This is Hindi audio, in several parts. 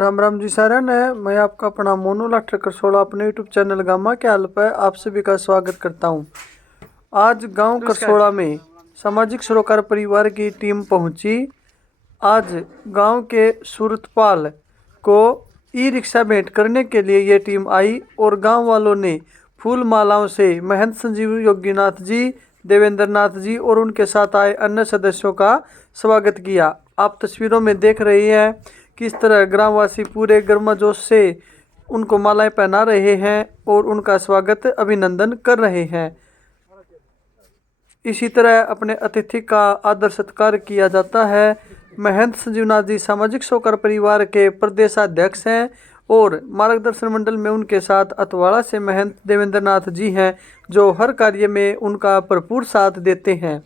राम राम जी सारन है। मैं आपका अपना मोनू लाठर करसोला अपने यूट्यूब चैनल गामा के हाल पर आप सभी का स्वागत करता हूं। आज गांव करसोला में सामाजिक सरोकार परिवार की टीम पहुंची। आज गांव के सूरतपाल को ई रिक्शा भेंट करने के लिए ये टीम आई और गांव वालों ने फूल मालाओं से महंत संजीव योगीनाथ जी, देवेंद्र नाथ जी और उनके साथ आए अन्य सदस्यों का स्वागत किया। आप तस्वीरों में देख रहे हैं किस तरह ग्रामवासी पूरे गर्मजोश से उनको मालाएं पहना रहे हैं और उनका स्वागत अभिनंदन कर रहे हैं। इसी तरह अपने अतिथि का आदर सत्कार किया जाता है। महंत संजीवनाथ जी सामाजिक सरोकार परिवार के प्रदेशाध्यक्ष हैं और मार्गदर्शन मंडल में उनके साथ अतवाड़ा से महंत देवेंद्र नाथ जी हैं, जो हर कार्य में उनका भरपूर साथ देते हैं।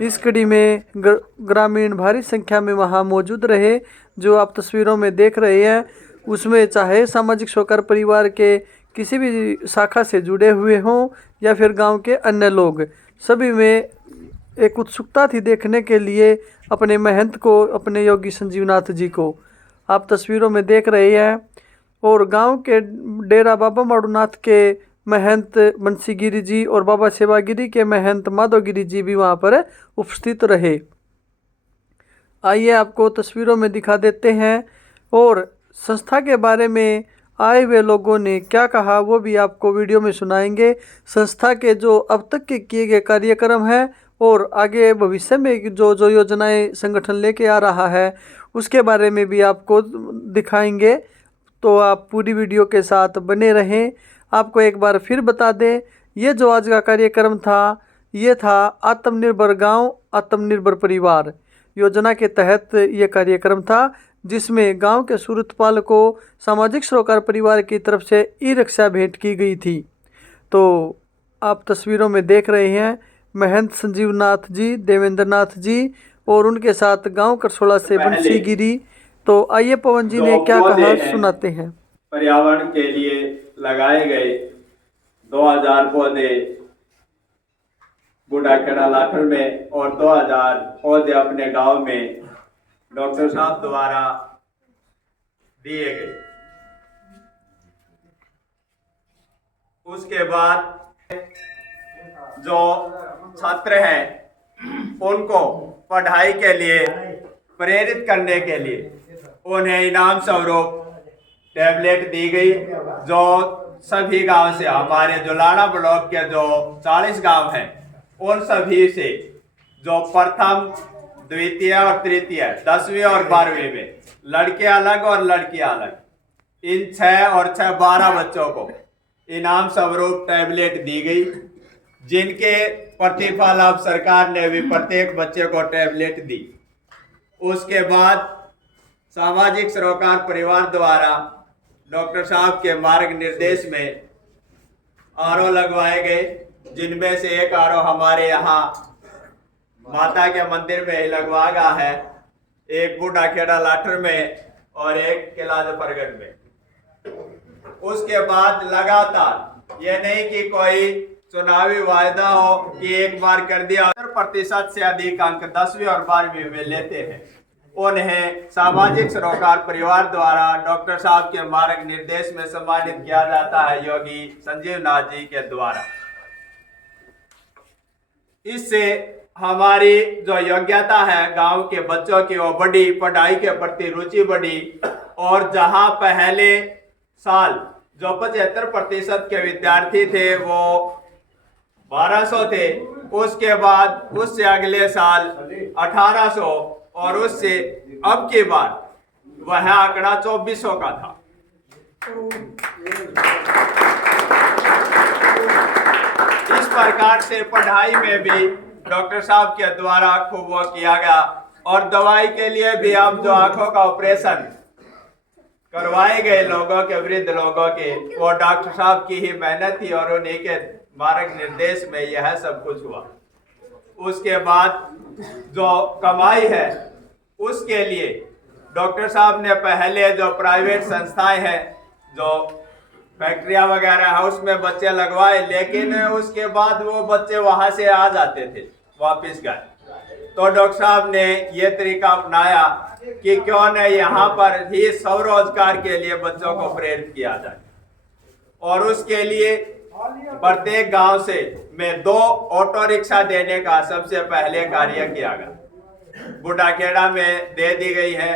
इस कड़ी में ग्रामीण भारी संख्या में वहां मौजूद रहे। जो आप तस्वीरों में देख रहे हैं उसमें चाहे सामाजिक सरोकार परिवार के किसी भी शाखा से जुड़े हुए हों या फिर गांव के अन्य लोग, सभी में एक उत्सुकता थी देखने के लिए अपने महंत को, अपने योगी संजीवनाथ जी को। आप तस्वीरों में देख रहे हैं। और गांव के डेरा बाबा माड़ूनाथ के महंत बंसीगिरी जी और बाबा सेवागिरी के महंत माधोगिरी जी भी वहां पर उपस्थित रहे। आइए आपको तस्वीरों में दिखा देते हैं और संस्था के बारे में आए हुए लोगों ने क्या कहा वो भी आपको वीडियो में सुनाएंगे। संस्था के जो अब तक के किए गए कार्यक्रम हैं और आगे भविष्य में जो योजनाएं संगठन लेके आ रहा है उसके बारे में भी आपको दिखाएंगे। तो आप पूरी वीडियो के साथ बने रहें। आपको एक बार फिर बता दें, ये जो आज का कार्यक्रम था ये था आत्मनिर्भर गांव आत्मनिर्भर परिवार योजना के तहत ये कार्यक्रम था, जिसमें गांव के सूरतपाल को सामाजिक सरोकार परिवार की तरफ से ई रिक्शा भेंट की गई थी। तो आप तस्वीरों में देख रहे हैं महंत संजीवनाथ जी, देवेंद्र नाथ जी और उनके साथ गांव करसोला से बंसीगिरी। तो आइए पवन जी ने क्या कहा सुनाते हैं। पर्यावरण के लिए लगाए गए 2000 पौधे बूढ़ाखेड़ा लाठर में और 2000 पौधे अपने गांव में डॉक्टर साहब द्वारा दिए गए। उसके बाद जो छात्र हैं उनको पढ़ाई के लिए प्रेरित करने के लिए उन्हें इनाम स्वरूप टैबलेट दी गई, जो सभी गांव से, हमारे जुलाना ब्लॉक के जो 40 गांव हैं उन सभी से जो प्रथम, द्वितीय और तृतीय, 10वीं और 12वीं में लड़के अलग और लड़कियां अलग, इन 6 और 6 12 बच्चों को इनाम स्वरूप टैबलेट दी गई, जिनके प्रतिफल अब सरकार ने भी प्रत्येक बच्चे को टैबलेट दी। उसके बाद सामाजिक सरोकार परिवार द्वारा डॉक्टर साहब के मार्ग निर्देश में आरओ लगवाए गए, जिनमें से एक आरओ हमारे यहाँ माता के मंदिर में लगवा गया है, एक बूढ़ाखेड़ा लाठर में और एक किला जफरगढ़ में। उसके बाद लगातार ये नहीं कि कोई चुनावी वायदा हो कि एक बार कर दिया, 70% से अधिक अंक 10वीं और 12वीं में लेते हैं, उन्हें सामाजिक सरोकार परिवार द्वारा डॉक्टर साहब के मार्ग निर्देश में सम्मानित किया जाता है योगी संजीवनाथ जी के द्वारा। इससे हमारी जो योग्यता है गांव के बच्चों की वो बढ़ी, पढ़ाई के प्रति रुचि बढ़ी, और जहां पहले साल जो 75% के विद्यार्थी थे वो 1200 थे, उसके बाद उससे अगले साल 1800 और उससे अब की बार वह आंकड़ा 2400 का था। इस प्रकार से पढ़ाई में भी डॉक्टर साहब के द्वारा खूब वो किया गया, और दवाई के लिए भी हम जो आंखों का ऑपरेशन करवाए गए लोगों के, वृद्ध लोगों के, वो डॉक्टर साहब की ही मेहनत थी और उन्हीं के मार्ग निर्देश में यह सब कुछ हुआ। उसके बाद जो कमाई है उसके लिए डॉक्टर साहब ने पहले जो प्राइवेट संस्थाएं हैं, जो फैक्ट्रियां वगैरह है, उसमें बच्चे लगवाए, लेकिन उसके बाद वो बच्चे वहां से आ जाते थे, वापस गए। तो डॉक्टर साहब ने ये तरीका अपनाया कि क्यों न यहाँ पर ही स्वरोजगार के लिए बच्चों को प्रेरित किया जाए, और उसके लिए प्रत्येक गांव से मैं 2 ऑटो रिक्शा देने का सबसे पहले कार्य किया गया। बूढ़ाखेड़ा में दे दी गई है,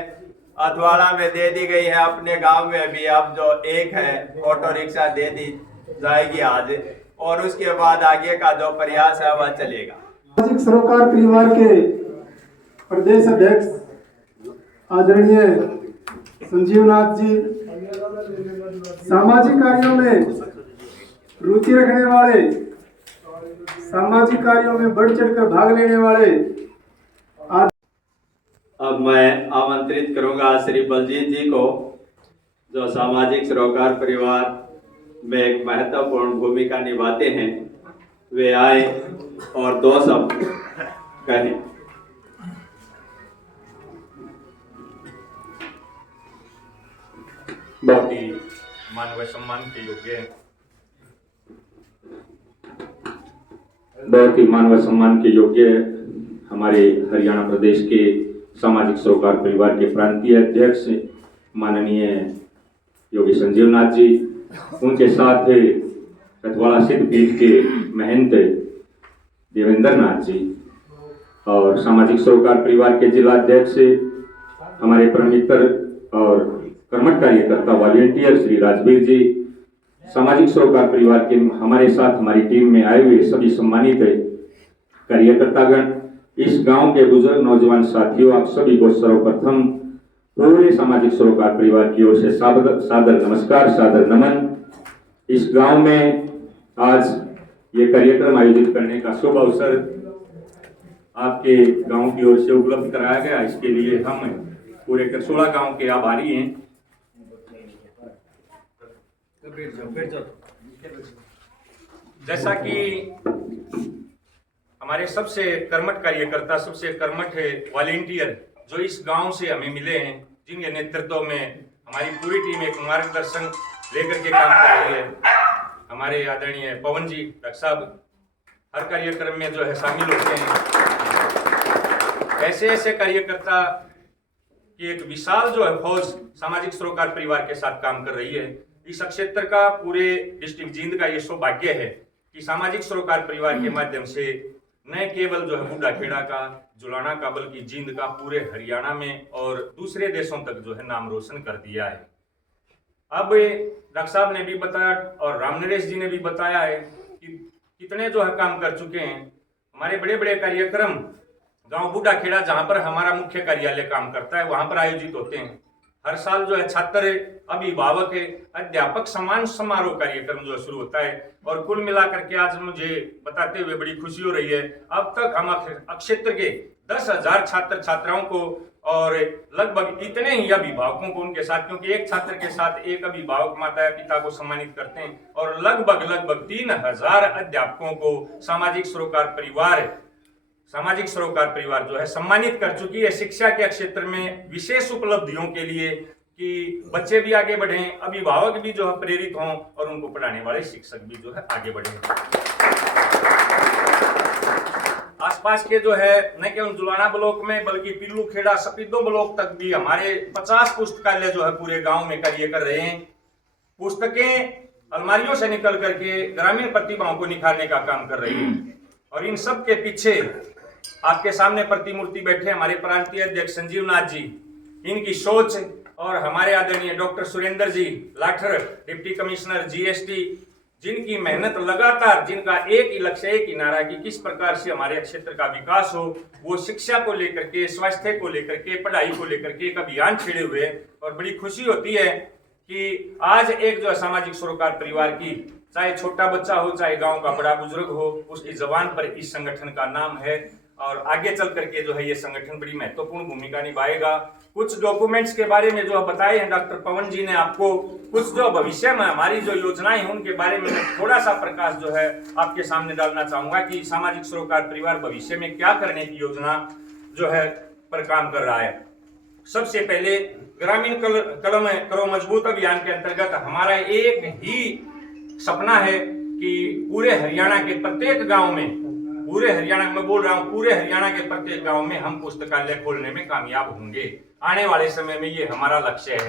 अथवाड़ा में दे दी गई है, अपने गांव में भी अब जो एक है ऑटो रिक्शा दे दी जाएगी आज, और उसके बाद आगे का जो प्रयास है वह चलेगा। सामाजिक सरोकार परिवार के प्रदेश अध्यक्ष आदरणीय संजीवनाथ जी, सामाजिक कार्यों में रुचि रखने वाले, सामाजिक कार्यों में बढ़ चढ़कर भाग लेने वाले। अब मैं आमंत्रित करूंगा श्री बलजीत जी को, जो सामाजिक सरोकार परिवार में एक महत्वपूर्ण भूमिका निभाते हैं। वे आए और 2 शब्द कहें। बहुत ही मान व सम्मान के योग्य हमारे हरियाणा प्रदेश के सामाजिक सरोकार परिवार के प्रांतीय अध्यक्ष माननीय योगी संजीवनाथ जी, उनके साथ रतवाड़ा सिद्ध पीठ के महंत देवेंद्र नाथ जी, और सामाजिक सरोकार परिवार के जिला अध्यक्ष हमारे परम मित्र और कर्मठ कार्यकर्ता वॉलंटियर श्री राजवीर जी, सामाजिक सरोकार परिवार के हमारे साथ हमारी टीम में आए हुए सभी सम्मानित कार्यकर्तागण, इस गांव के बुजुर्ग नौजवान साथियों, आप सभी को सर्वप्रथम पूरे सामाजिक सरोकार परिवार की ओर से सादर नमस्कार, सादर नमन। इस गांव में आज ये कार्यक्रम आयोजित करने का शुभ अवसर आपके गांव की ओर से उपलब्ध कराया गया, इसके लिए हम पूरे करसोड़ा गांव के आभारी हैं। जैसा कि हमारे सबसे कर्मठ कार्यकर्ता, सबसे कर्मठ वॉलंटियर जो इस गांव से हमें मिले हैं, जिनके नेतृत्व में हमारी पूरी टीम एक मार्गदर्शन लेकर के काम कर रही है। हमारे आदरणीय पवन जी डॉक्टर साहब हर कार्यक्रम में जो है शामिल होते हैं। ऐसे ऐसे कार्यकर्ता की एक विशाल जो है फौज सामाजिक सरोकार परिवार के साथ काम कर रही है। इस क्षेत्र का, पूरे डिस्ट्रिक्ट जींद का ये सौभाग्य है कि सामाजिक सरोकार परिवार के माध्यम से न केवल जो है बूढ़ाखेड़ा का, जुलाना का, बल्कि जींद का, पूरे हरियाणा में और दूसरे देशों तक जो है नाम रोशन कर दिया है। अब डॉक्टर साहब ने भी बताया और राम नरेश जी ने भी बताया है कि कितने जो है काम कर चुके हैं। हमारे बड़े बड़े कार्यक्रम गांव बूढ़ाखेड़ा, जहां पर हमारा मुख्य कार्यालय काम करता है, वहां पर आयोजित होते हैं। हर साल जो है छात्र, अभिभावक, अध्यापक सम्मान समारोह कार्यक्रम जो शुरू होता है, और कुल मिलाकर के आज मुझे बताते हुए बड़ी खुशी हो रही है, अब तक हम क्षेत्र के 10,000 छात्र छात्राओं को और लगभग इतने ही अभिभावकों को उनके साथ, क्योंकि एक छात्र के साथ एक अभिभावक माता पिता को सम्मानित करते हैं, और लगभग 3,000 अध्यापकों को सामाजिक सरोकार परिवार जो है सम्मानित कर चुकी है शिक्षा के क्षेत्र में विशेष उपलब्धियों के लिए, कि बच्चे भी आगे बढ़ें, अभिभावक भी जो है प्रेरित हों, और उनको पढ़ाने वाले शिक्षक भी जो है आगे बढ़ें। आसपास के जो है न केवल जुलाना ब्लॉक में, बल्कि पिल्लू खेड़ा, सपीदो ब्लॉक तक भी हमारे 50 पुस्तकालय जो है पूरे गांव में कार्य कर रहे हैं। पुस्तकें अलमारियों से निकल करके ग्रामीण प्रतिभाओं को निखारने का काम कर रही है, और इन सब के पीछे आपके सामने प्रतिमूर्ति बैठे हमारे प्रांतीय अध्यक्ष संजीवनाथ जी, इनकी सोच, और हमारे आदरणीय डॉक्टर सुरेंद्र जी लाठर, डिप्टी कमिश्नर जीएसटी, जिनकी मेहनत लगातार, जिनका एक ही लक्ष्य, एक ही नारा कि किस प्रकार से हमारे क्षेत्र का विकास हो, वो शिक्षा को लेकर के, स्वास्थ्य को लेकर के, पढ़ाई को लेकर के एक अभियान छेड़े हुए। और बड़ी खुशी होती है कि आज एक जो सामाजिक सरोकार परिवार की, चाहे छोटा बच्चा हो, चाहे गांव का बड़ा बुजुर्ग हो, उसकी जबान पर इस संगठन का नाम है, और आगे चल करके जो है ये संगठन बड़ी महत्वपूर्ण भूमिका निभाएगा। कुछ डॉक्यूमेंट्स के बारे में जो बताए हैं डॉक्टर पवन जी ने आपको, कुछ जो भविष्य में हमारी जो योजनाएं हैं उनके बारे में थोड़ा सा प्रकाश जो है आपके सामने डालना चाहूंगा कि सामाजिक सरोकार परिवार भविष्य में क्या करने की योजना जो है पर काम कर रहा है। सबसे पहले ग्रामीण कलम करो मजबूत अभियान के अंतर्गत हमारा एक ही सपना है कि पूरे हरियाणा के प्रत्येक गांव में, पूरे हरियाणा में बोल रहा हूं, पूरे हरियाणा के प्रत्येक गांव में हम पुस्तकालय खोलने में कामयाब होंगे। आने वाले समय में ये हमारा लक्ष्य है।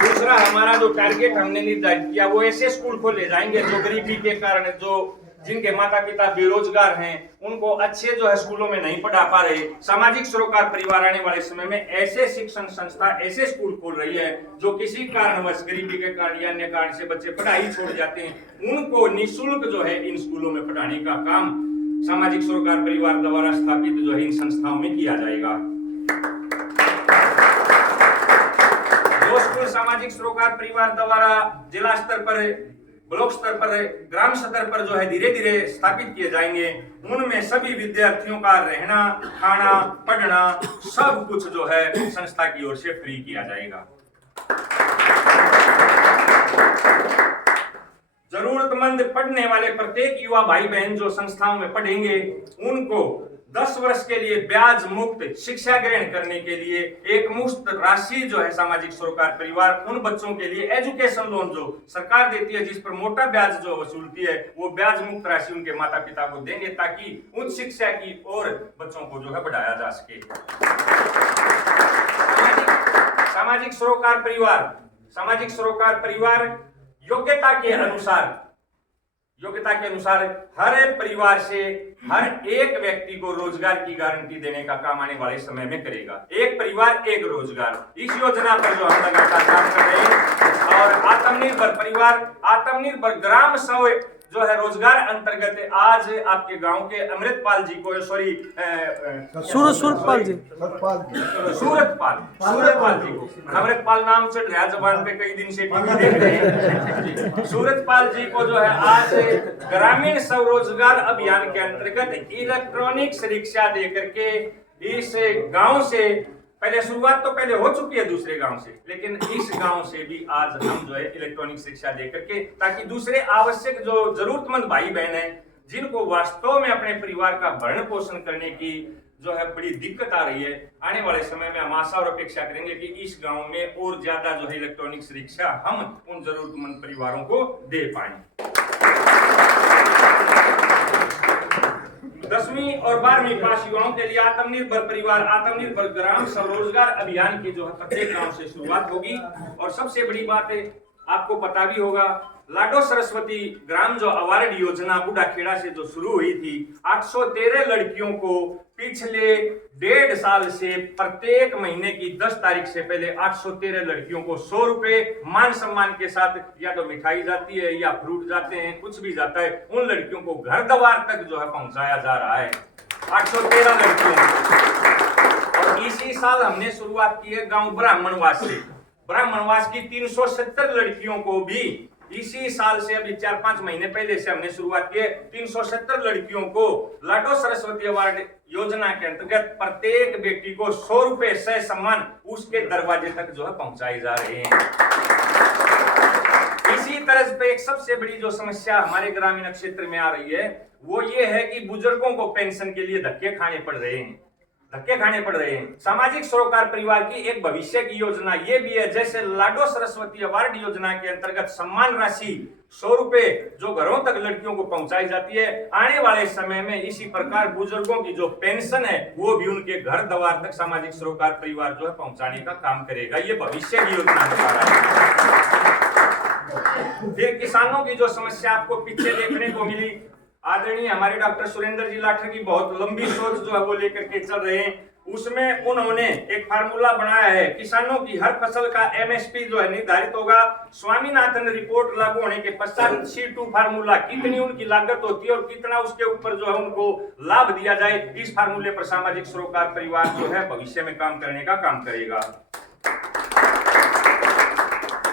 दूसरा हमारा जो टारगेट हमने निर्धारित किया वो ऐसे स्कूल को ले जाएंगे जो गरीबी के कारण, जो जिनके माता पिता बेरोजगार हैं, उनको अच्छे जो है स्कूलों में नहीं पढ़ा पा रहे। सामाजिक सरोकार परिवार आने वाले समय में ऐसे शिक्षण संस्था, ऐसे स्कूल खोल रही है जो किसी कारणवश गरीबी के कारण या अन्य कारण से बच्चे पढ़ाई छोड़ जाते हैं, उनको निःशुल्क जो है इन स्कूलों में पढ़ाने का काम सामाजिक सरोकार परिवार द्वारा स्थापित जो है इन संस्थाओं में किया जाएगा। जो स्कूल सामाजिक सरोकार परिवार द्वारा जिला स्तर पर, ब्लॉक स्तर पर, ग्राम स्तर पर जो है धीरे धीरे स्थापित किए जाएंगे, उनमें सभी विद्यार्थियों का रहना, खाना, पढ़ना सब कुछ जो है संस्था की ओर से फ्री किया जाएगा। जरूरतमंद पढ़ने वाले प्रत्येक युवा भाई बहन जो संस्थाओं में पढ़ेंगे, उनको 10 वर्ष के लिए ब्याज मुक्त शिक्षा ग्रहण करने के लिए एक मुफ्त राशि जो है सामाजिक सरोकार परिवार उन बच्चों के लिए एजुकेशन लोन जो सरकार देती है, जिस पर मोटा ब्याज जो वसूलती है, वो ब्याज मुक्त राशि उनके माता पिता को देंगे ताकि उच्च शिक्षा की ओर बच्चों को जो है बढ़ाया जा सके। सामाजिक सरोकार परिवार योग्यता के अनुसार हर परिवार से हर एक व्यक्ति को रोजगार की गारंटी देने का काम आने वाले समय में करेगा। एक परिवार एक रोजगार, इस योजना पर जो हम लगातार काम कर रहे हैं। और आत्मनिर्भर परिवार, आत्मनिर्भर ग्राम जो है रोजगार अंतर्गत आज आपके गांव के अमृतपाल जी को, सूरतपाल जी को, अमृतपाल नाम चढ़ रहा जबान पे, कई दिन से टीवी देख रहे हैं। सूरतपाल जी को जो है आज ग्रामीण स्वरोजगार अभियान के अंतर्गत इलेक्ट्रॉनिक रिक्शा दे करके इस गांव से पहले शुरुआत तो पहले हो चुकी है दूसरे गांव से, लेकिन इस गांव से भी आज हम जो है इलेक्ट्रॉनिक शिक्षा दे करके, ताकि दूसरे आवश्यक जो जरूरतमंद भाई बहन हैं, जिनको वास्तव में अपने परिवार का भरण पोषण करने की जो है बड़ी दिक्कत आ रही है, आने वाले समय में हम आशा और अपेक्षा करेंगे कि इस गांव में और ज्यादा जो है इलेक्ट्रॉनिक शिक्षा हम उन जरूरतमंद परिवारों को दे पाएं। 10वीं और 12वीं पास युवाओं के लिए आत्मनिर्भर परिवार, आत्मनिर्भर ग्राम स्वरोजगार अभियान की जो है प्रत्येक गांव से शुरुआत होगी। और सबसे बड़ी बात है, आपको पता भी होगा, लाडो सरस्वती ग्राम जो अवार्ड योजना बूढ़ाखेड़ा से जो शुरू हुई थी, 813 लड़कियों को पिछले 1.5 साल से प्रत्येक महीने की 10 तारीख से पहले 813 लड़कियों को 100 रुपए मान सम्मान के साथ या तो मिठाई जाती है या फ्रूट जाते हैं, कुछ भी जाता है, उन लड़कियों को घर द्वार तक जो है पहुंचाया जा रहा है, 813 लड़कियों। और इसी साल हमने शुरुआत की है गांव ब्राह्मणवास से। ब्राह्मणवास की 370 लड़कियों को भी इसी साल से, अभी 4-5 महीने पहले से हमने शुरुआत की है, 370 लड़कियों को लाडो सरस्वती अवार्ड योजना के अंतर्गत प्रत्येक बेटी को 100 रुपए सह सम्मान उसके दरवाजे तक जो है पहुंचाए जा रहे हैं। इसी तरह पे एक सबसे बड़ी जो समस्या हमारे ग्रामीण क्षेत्र में आ रही है, वो ये है कि बुजुर्गों को पेंशन के लिए धक्के खाने पड़ रहे हैं। सामाजिक सरोकार परिवार की एक भविष्य की योजना ये भी है, जैसे लाडो सरस्वती अवार्ड योजना के अंतर्गत सम्मान राशि 100 रुपए जो घरों तक लड़कियों को पहुंचाई जाती है, आने वाले समय में इसी प्रकार बुजुर्गों की जो पेंशन है वो भी उनके घर द्वार तक सामाजिक सरोकार परिवार जो है पहुंचाने का काम करेगा। ये भविष्य की योजना है। फिर किसानों की जो समस्या आपको पीछे देखने को मिली, आदरणीय हमारे डॉक्टर सुरेंद्र जी लाठर की बहुत लंबी सोच जो है वो लेकर के चल रहे हैं। उसमें उन्होंने एक फार्मूला बनाया है, किसानों की हर फसल का एमएसपी जो है निर्धारित होगा। स्वामीनाथन रिपोर्ट लागू होने के पश्चात C2 फार्मूला कितनी उनकी लागत होती है और कितना उसके ऊपर जो है उनको लाभ दिया जाए, इस फार्मूले पर सामाजिक सरोकार परिवार जो है भविष्य में काम करने का काम करेगा।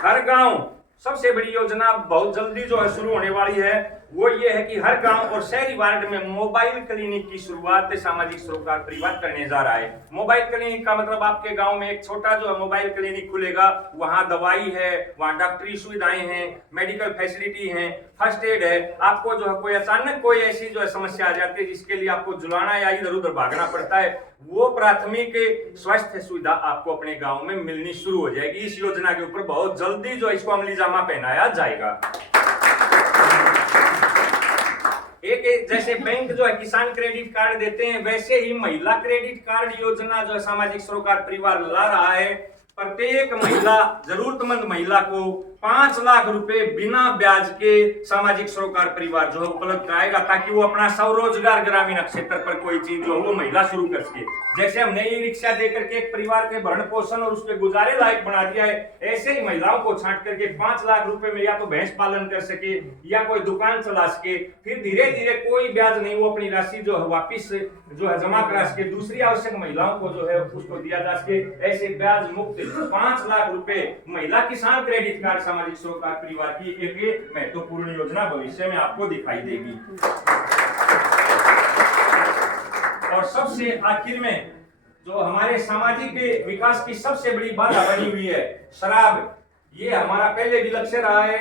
हर गांव, सबसे बड़ी योजना बहुत जल्दी जो है शुरू होने वाली है, वो ये है कि हर गांव और शहरी वार्ड में मोबाइल क्लिनिक की शुरुआत सामाजिक सरोकार परिवार करने जा रहा है। मोबाइल क्लिनिक का मतलब आपके गांव में एक छोटा जो है मोबाइल क्लिनिक खुलेगा, वहां दवाई है, वहां डॉक्टरी सुविधाएं हैं, मेडिकल फैसिलिटी हैं, फर्स्ट एड है। आपको जो है कोई अचानक कोई ऐसी जो है समस्या आ जाती है जिसके लिए आपको जुलाना या इधर उधर भागना पड़ता है, वो प्राथमिक स्वास्थ्य सुविधा आपको अपने गांव में मिलनी शुरू हो जाएगी। इस योजना के ऊपर बहुत जल्दी जो इसको अमली जामा पहनाया जाएगा। एक जैसे बैंक जो है किसान क्रेडिट कार्ड देते हैं, वैसे ही महिला क्रेडिट कार्ड योजना जो है सामाजिक सरोकार परिवार ला रहा है। प्रत्येक महिला, जरूरतमंद महिला को 5 लाख रुपए बिना ब्याज के सामाजिक सरोकार परिवार जो है उपलब्ध कराएगा, ताकि वो अपना स्वरोजगार ग्रामीण क्षेत्र पर कोई चीज जो है वो महिला शुरू कर सके। जैसे हमने ई रिक्शा देकर के एक परिवार के भरण पोषण और उसके गुजारे लायक बना दिया है, ऐसे ही महिलाओं को छांट करके 5 लाख रुपए में या तो भैंस पालन कर सके या कोई दुकान चला सके, फिर धीरे धीरे कोई ब्याज नहीं वो अपनी राशि जो है वापिस जो है जमा करा सके, दूसरी आवश्यक महिलाओं को जो है उसको दिया जा सके। ऐसे ब्याज मुक्त 5 लाख रुपए महिला किसान क्रेडिट कार्ड सामाजिक सरोकार परिवार की एक महत्वपूर्ण योजना भविष्य में आपको दिखाई देगी। और सबसे आखिर में जो हमारे सामाजिक विकास की सबसे बड़ी बाधा बनी हुई है शराब, ये हमारा पहले भी लक्ष्य रहा है।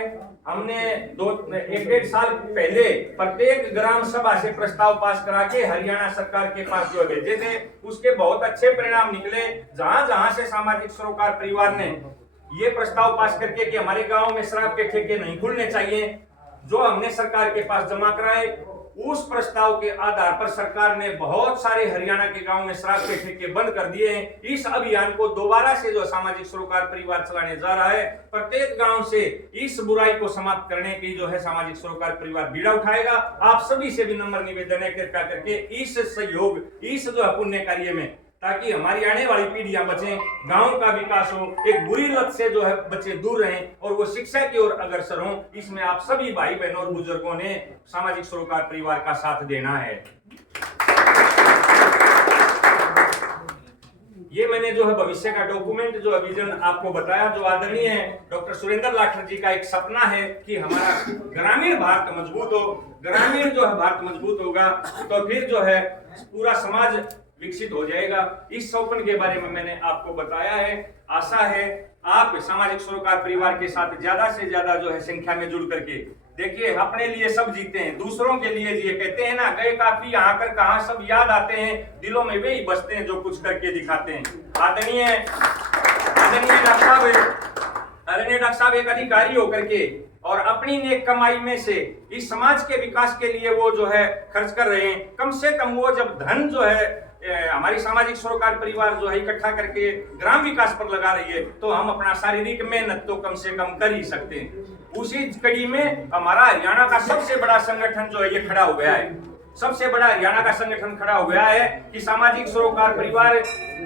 हमने 1-1.5 साल पहले प्रत्येक ग्राम सभा से प्रस्ताव पास करा के हरियाणा सरकार के पास जो भेजे थे, उसके बहुत अच्छे परिणाम निकले। जहां जहां से सामाजिक सरोकार परिवार ने ये प्रस्ताव पास करके कि हमारे गांव में शराब के ठेके नहीं खुलने चाहिए, जो हमने सरकार के पास जमा कराए, उस प्रस्ताव के आधार पर सरकार ने बहुत सारे हरियाणा के गांव में शराब के ठेके बंद कर दिए हैं। इस अभियान को दोबारा से जो सामाजिक सरोकार परिवार चलाने जा रहा है, प्रत्येक गांव से इस बुराई को समाप्त करने की जो है सामाजिक सरोकार परिवार बीड़ा उठाएगा। आप सभी से भी नम्र निवेदन है कृपया करके इस सहयोग, इस जो है पुण्य कार्य में, ताकि हमारी आने वाली पीढ़ियां बचें, गांव का विकास हो, एक बुरी लत से जो है बच्चे दूर रहें और वो शिक्षा की ओर अग्रसर हों। इसमें आप सभी भाई बहनों और बुजुर्गों ने सामाजिक सरोकार परिवार का साथ देना है। ये मैंने जो है भविष्य का डॉक्यूमेंट जो विजन आपको बताया, जो आदरणीय डॉक्टर सुरेंद्र लाखर जी का एक सपना है कि हमारा ग्रामीण भारत मजबूत हो। ग्रामीण जो है भारत मजबूत होगा तो फिर जो है पूरा समाज विकसित हो जाएगा। इस सपने के बारे में मैंने आपको बताया है। आशा है आप सामाजिक सरोकार परिवार के साथ ज्यादा से ज्यादा जो है संख्या में जुड़ करके देखिए, अपने लिए सब जीते हैं, दूसरों के लिए जिए। कहते हैं ना, गए काफी यहाँ कर कहाँ सब याद आते हैं, दिलों में वे ही बसते हैं जो कुछ करके दिखाते हैं। आदरणीय डॉक्टर साहब एक अधिकारी होकर के और अपनी नेक कमाई में से इस समाज के विकास के लिए वो जो है खर्च कर रहे हैं। कम से कम वो जब धन जो है हमारी सामाजिक सरोकार परिवार जो है इकट्ठा करके ग्राम विकास पर लगा रही है, तो हम अपना शारीरिक मेहनत तो कम से कम कर ही सकते हैं। उसी कड़ी में हमारा हरियाणा का सबसे बड़ा संगठन जो है ये खड़ा हो गया है। सबसे बड़ा हरियाणा का संगठन खड़ा हो गया है कि सामाजिक सरोकार परिवार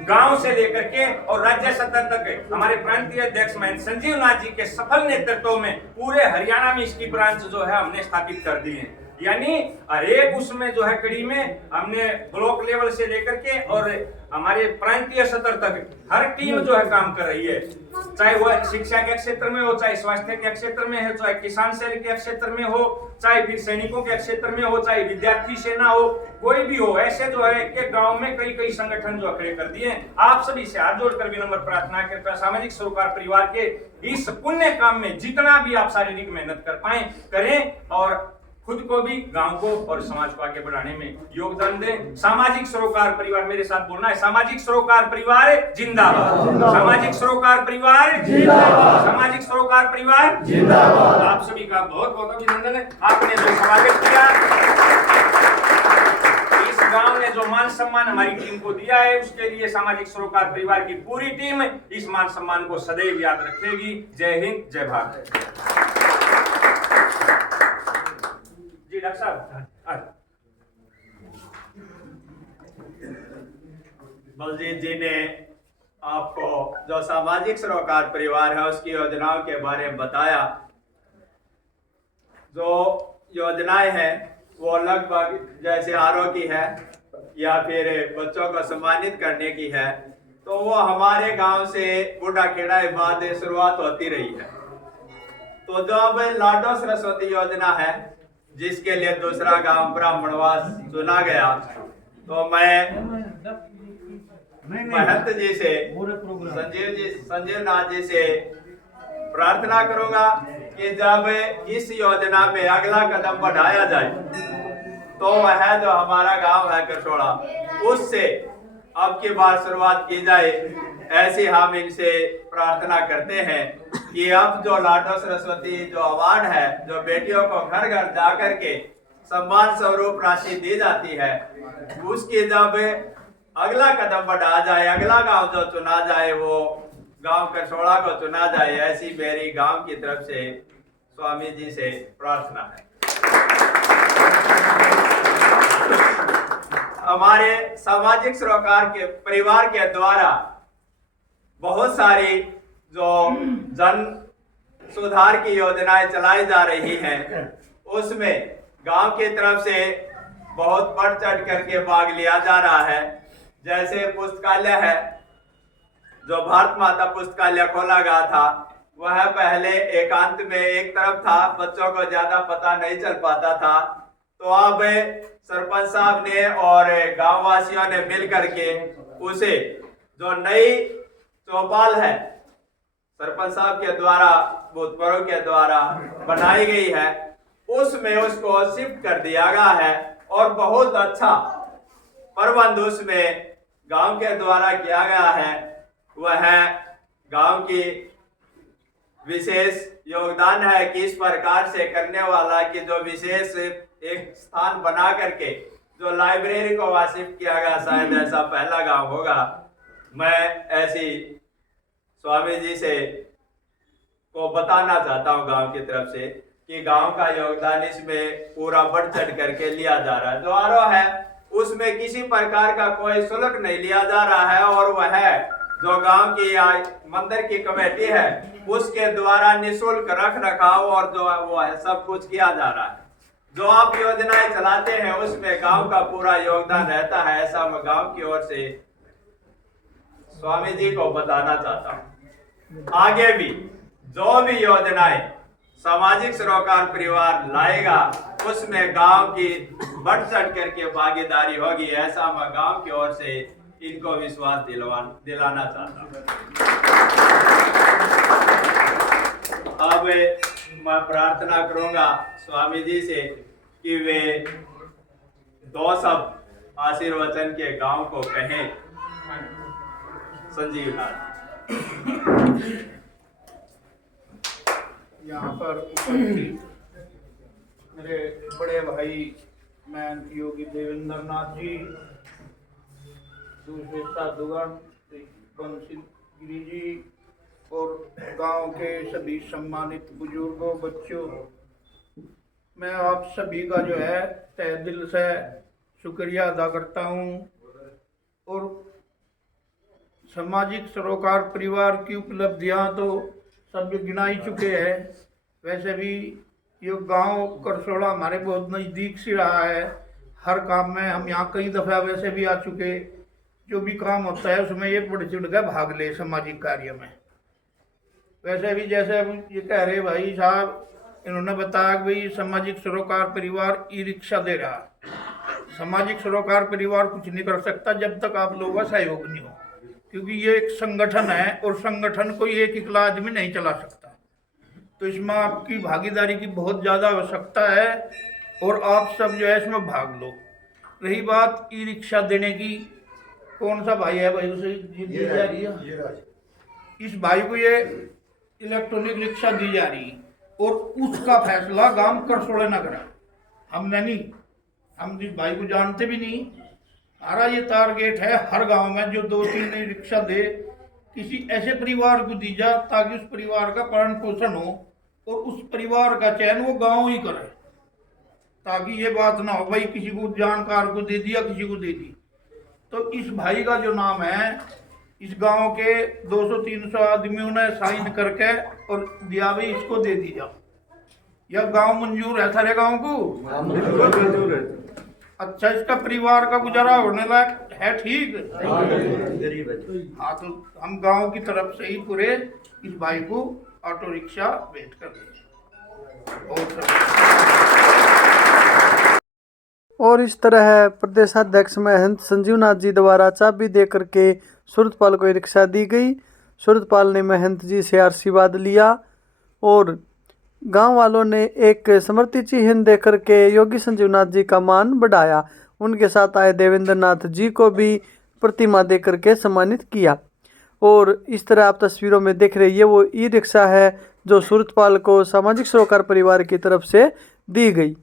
गांव से लेकर के और राज्य स्तर तक हमारे प्रांतीय अध्यक्ष महेंद्र संजीव नाथ जी के सफल नेतृत्व में पूरे हरियाणा में इसकी ब्रांच जो है हमने स्थापित कर दी है। यानी हर एक उसमें जो है कड़ी में हमने ब्लॉक लेवल से लेकर के और हमारे प्रांतीय स्तर तक हर टीम जो है काम कर रही है, चाहे वह शिक्षा के क्षेत्र में हो, चाहे स्वास्थ्य के क्षेत्र में हो, चाहे किसान सेल के क्षेत्र में हो, चाहे फिर सैनिकों के क्षेत्र में हो, चाहे विद्यार्थी सेना हो, कोई भी हो। ऐसे जो है एक गांव में कई कई संगठन जो खड़े कर दिए। आप सभी से हाथ जोड़कर विनम्र प्रार्थना करता सामाजिक सरोकार परिवार के इस पुण्य काम में जितना भी आप शारीरिक मेहनत कर पाए करें और खुद को भी, गांव को और समाज को आगे बढ़ाने में योगदान दें। सामाजिक सरोकार परिवार, मेरे साथ बोलना है, सामाजिक सरोकार परिवार जिंदाबाद, सामाजिक सरोकार परिवार जिंदाबाद, सामाजिक सरोकार परिवार जिंदाबाद। आप सभी का बहुत बहुत अभिनंदन है। आपने जो स्वागत किया, इस गांव ने जो मान सम्मान हमारी टीम को दिया है, उसके लिए सामाजिक सरोकार परिवार की पूरी टीम इस मान सम्मान को सदैव याद रखेगी। जय हिंद, जय भारत। डॉक्टर साहब, बलजीत जी ने आपको जो सामाजिक सरोकार परिवार है उसकी योजनाओं के बारे में बताया। जो योजनाएं हैं वो लगभग जैसे आरओ की है या फिर बच्चों को सम्मानित करने की है, तो वो हमारे गांव से बूढ़ा खेड़ा के बाद शुरुआत होती रही है। तो जो अब लाडो सरस्वती योजना है जिसके लिए दूसरा गांव ब्राह्मणवास चुना गया, तो मैं महंत जी से, संजीव नाथ जी से प्रार्थना करूंगा कि जब इस योजना में अगला कदम बढ़ाया जाए तो वह जो हमारा गांव है कसोड़ा, उससे अब की बार शुरुआत की जाए। ऐसी हम इनसे प्रार्थना करते हैं कि अब जो लाडो सरस्वती जो अवार्ड है, जो बेटियों को घर घर जाकर के सम्मान स्वरूप राशि दी जाती है। उसकी जब अगला कदम बढ़ा जाए, अगला गांव जो चुना जाए वो गांव करसोड़ा को चुना जाए, ऐसी मेरी गांव की तरफ से स्वामी जी से प्रार्थना है। हमारे सामाजिक सरोकार के परिवार के द्वारा बहुत सारी जो जन सुधार की योजनाएं चलाई जा रही हैं, उसमें गांव की तरफ से बहुत बढ़ चढ़ करके भाग लिया जा रहा है। जैसे पुस्तकालय है, जो भारत माता पुस्तकालय खोला गया था, वह पहले एकांत में एक तरफ था, बच्चों को ज्यादा पता नहीं चल पाता था। तो अब सरपंच साहब ने और गांव वासियों ने मिल करके उसे जो नई चौपाल है सरपंच साहब के द्वारा, भूतपूर्व के द्वारा बनाई गई है, उसमें उसको शिफ्ट कर दिया गया है और बहुत अच्छा प्रबंध उसमें गांव के द्वारा किया गया है। वह गांव की विशेष योगदान है कि इस प्रकार से करने वाला कि जो विशेष एक स्थान बना करके जो लाइब्रेरी को वहां शिफ्ट किया गया, शायद ऐसा पहला गांव होगा। मैं ऐसी स्वामी जी से को बताना चाहता हूं गांव की तरफ से कि गांव का योगदान इसमें पूरा बढ़ चढ़ करके लिया जा रहा है। जो आरोह है उसमें किसी प्रकार का कोई शुल्क नहीं लिया जा रहा है और वह जो गांव की मंदिर की कमेटी है उसके द्वारा निःशुल्क रख रखाव और जो वो है सब कुछ किया जा रहा है। जो आप योजनाएं चलाते हैं उसमें गांव का पूरा योगदान रहता है, ऐसा मैं गांव की ओर से स्वामी जी को बताना चाहता हूँ। आगे भी जो भी योजनाएं सामाजिक सरोकार परिवार लाएगा उसमें गांव की बढ़ चढ़ करके भागीदारी होगी, ऐसा मैं गांव की ओर से इनको विश्वास दिलाना चाहता हूँ। अब मैं प्रार्थना करूंगा स्वामी जी से कि वे दो शब्द आशीर्वचन के गांव को कहें। संजीव नाथ यहाँ पर उपस्थित मेरे बड़े भाई महंत योगी देवेंद्र नाथ जी, दूसरे साधुगण बंसी गिरी जी और गांव के सभी सम्मानित बुजुर्गों, बच्चों, मैं आप सभी का जो है तहे दिल से शुक्रिया अदा करता हूँ। और सामाजिक सरोकार परिवार की उपलब्धियाँ तो सब गिना ही चुके हैं। वैसे भी ये गांव करसोड़ा हमारे बहुत नज़दीक से रहा है। हर काम में हम यहाँ कई दफ़ा वैसे भी आ चुके। जो भी काम होता है उसमें ये बढ़ चढ़ कर भाग ले सामाजिक कार्य में। वैसे भी जैसे अब ये कह रहे भाई साहब, इन्होंने बताया कि भाई सामाजिक सरोकार परिवार ई रिक्शा दे रहा। सामाजिक सरोकार परिवार कुछ नहीं कर सकता जब तक आप लोगों का सहयोग नहीं हो, क्योंकि ये एक संगठन है और संगठन को एक इकला आदमी नहीं चला सकता। तो इसमें आपकी भागीदारी की बहुत ज़्यादा आवश्यकता है और आप सब जो है इसमें भाग लो। रही बात ई रिक्शा देने की, कौन सा भाई है भाई उसे दी जा रही है? इस भाई को ये इलेक्ट्रॉनिक रिक्शा दी जा रही और उसका फैसला गांव करसोड़े नगर है। हमने नहीं, हम इस भाई को जानते भी नहीं। हमारा ये टारगेट है हर गांव में जो 2-3 नई रिक्शा दे किसी ऐसे परिवार को दी जा ताकि उस परिवार का पालन पोषण हो और उस परिवार का चयन वो गांव ही करे, ताकि ये बात ना हो भाई किसी को जानकार को दे दिया, किसी को दे दी। तो इस भाई का जो नाम है, इस गांव के 200-300 आदमियों ने साइन करके और दिया भाई इसको दे दी जाओ। यह गांव मंजूर है सारे गांव को? मंजूर है। अच्छा, इसका परिवार का गुजारा होने लायक है? ठीक है। हाँ, तो हम गांव की तरफ से ही पूरे इस भाई को ऑटो रिक्शा भेंट कर देंगे। और इस तरह प्रदेशाध्यक्ष महंत संजीवनाथ जी द्वारा चाबी दे करके सूरतपाल को रिक्शा दी गई। सूरतपाल ने महंत जी से आशीर्वाद लिया और गांव वालों ने एक स्मृति चिन्ह दे करके योगी संजीवनाथ जी का मान बढ़ाया। उनके साथ आए देवेंद्र नाथ जी को भी प्रतिमा दे करके सम्मानित किया। और इस तरह आप तस्वीरों में देख रहे हैं, ये वो ई रिक्शा है जो सूरतपाल को सामाजिक सरोकार परिवार की तरफ से दी गई।